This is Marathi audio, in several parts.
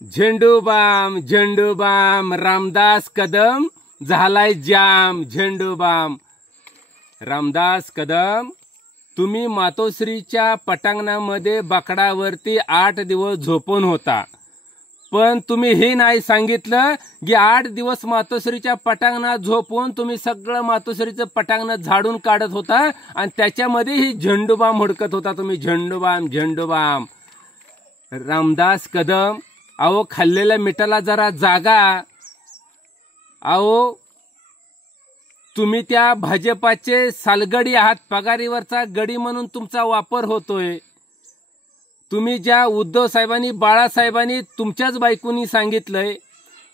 झेंडूबाम झेंडूबाम रामदास कदम झालाय जाम झेंडूबाम। रामदास कदम, तुम्ही मातोश्रीच्या पटांगणामध्ये बाकडावरती 8 दिवस झोपून होता, पण तुम्ही हे नाही सांगितलं की 8 दिवस मातोश्रीच्या पटांगणात झोपून तुम्ही सगळं मातोश्रीचं पटांगण झाडून काढत होता आणि त्याच्यामध्ये ही झेंडूबाम हुडकत होता तुम्ही। झेंडूबाम झेंडूबाम। रामदास कदम, अहो खाल्लेल्या मिठाला जरा जागा। अहो तुम्ही त्या भाजपाचे सालगडी आहात, पगारीवरचा गडी म्हणून तुमचा वापर होतोय। तुम्ही ज्या उद्धव साहेबांनी बाळासाहेबांनी तुमच्याच बायकोनी सांगितलंय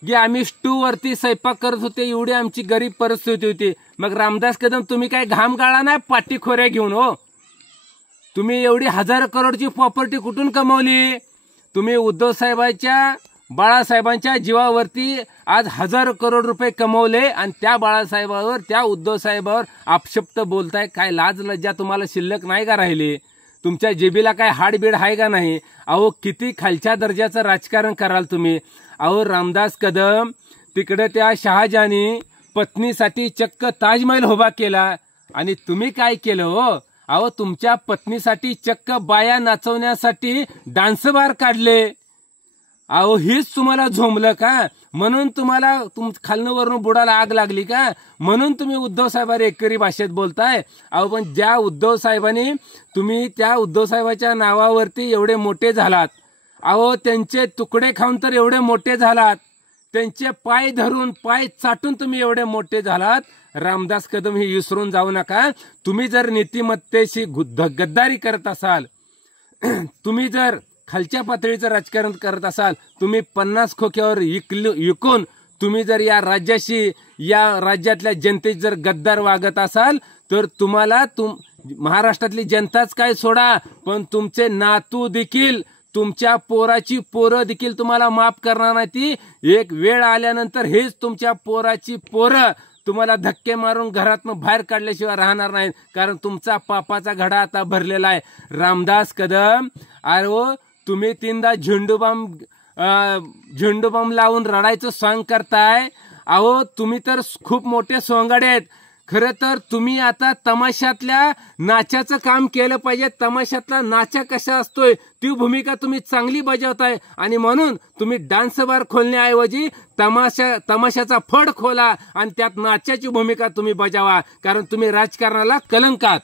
की आम्ही स्टूवरती स्वयंपाक करत होते, एवढी आमची गरीब परिस्थिती होती। मग रामदास कदम, तुम्ही काय घाम गाळा नाही पाठीखोऱ्या घेऊन हो? तुम्ही एवढी 1000 करोडची प्रॉपर्टी कुठून कमवली? तुम्ही उद्धव साहेबांच्या बाळासाहेबांच्या जीवावरती आज 1000 करोड रुपये कमवले आणि त्या बाळासाहेबावर, त्या उद्धव साहेबावर अपशब्द बोलताय। काय लाज लज्जा तुम्हाला शिल्लक नाही का राहिली? तुमच्या जेबीला काय हाडबीड आहे का नाही? अहो किती खालच्या दर्जाचं राजकारण कराल तुम्ही। अहो रामदास कदम, तिकडे त्या शहाजहानी पत्नीसाठी चक्क ताजमहल उभा केला आणि तुम्ही काय केलं हो? अहो तुमच्या पत्नीसाठी चक्क बाया नाचवण्यासाठी डान्स बार काढले। अहो हीच तुम्हाला झोंबलं का? म्हणून तुम्हाला खालनं वरून बुडाला आग लागली का? म्हणून तुम्ही उद्धव साहेबांवर एकेरी भाषेत बोलताय। अहो पण ज्या उद्धव साहेबांनी, तुम्ही त्या उद्धव साहेबाच्या नावावरती एवढे मोठे झालात, अहो त्यांचे तुकडे खाऊन तर एवढे मोठे झालात, त्यांचे पाय धरून पाय चाटून तुम्ही एवढे मोठे झालात। रामदास कदम, हे विसरून जाऊ नका। तुम्ही जर नीतिमत्तेशी गद्दारी करत असाल, तुम्ही जर खालच्या पातळीचं राजकारण करत असाल, तुम्ही 50 खोक्यावर विकून तुम्ही जर या राज्याशी, या राज्यातल्या जनतेची जर गद्दार वागत असाल, तर तुम्हाला महाराष्ट्रातली जनताच काय सोडा, पण तुमचे नातू देखील, तुमच्या पोराची पोरं देखील तुम्हाला माफ करणार नाही। ती एक वेळ आल्यानंतर हेच तुमच्या पोराची पोरं तुम्हाला धक्के मारून घरातून बाहेर काढल्याशिवाय राहणार नाहीत, कारण तुमचा पापाचा घडा आता भरलेला आहे। रामदास कदम, अरे तुम्ही 3दा झेंडूबाम लावून रडायचं सॉंग करताय। अहो तुम्ही तर खूप मोठे सोंगाडे आहेत। खरं तर तुम्ही आता तमाशातल्या नाचाचं काम केलं पाहिजे। तमाशातला नाचा कसा असतोय ती भूमिका तुम्ही चांगली बजावताय, आणि म्हणून तुम्ही डान्स बार खोलण्याऐवजी तमाशाचा फड खोला आणि त्यात नाचाची भूमिका तुम्ही बजावा, कारण तुम्ही राजकारणाला कलंकात।